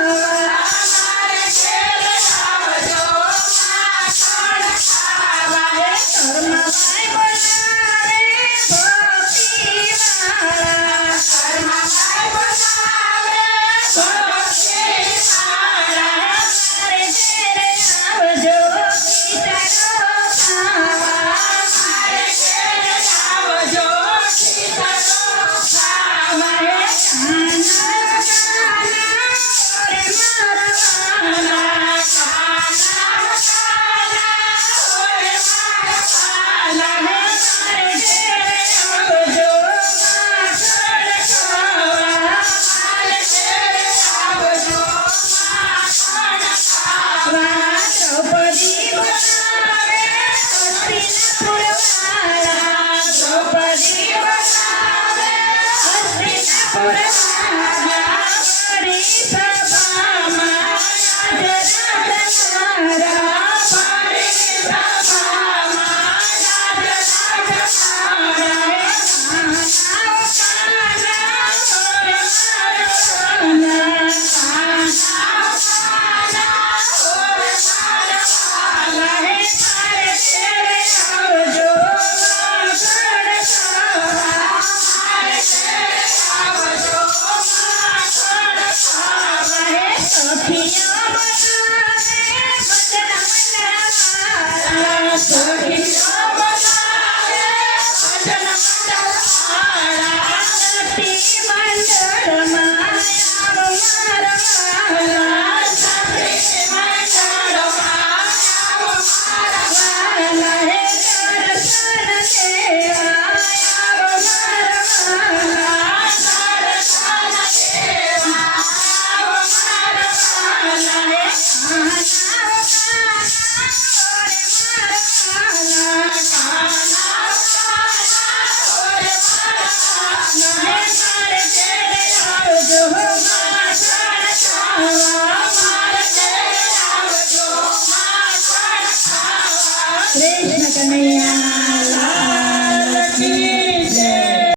love. Bye.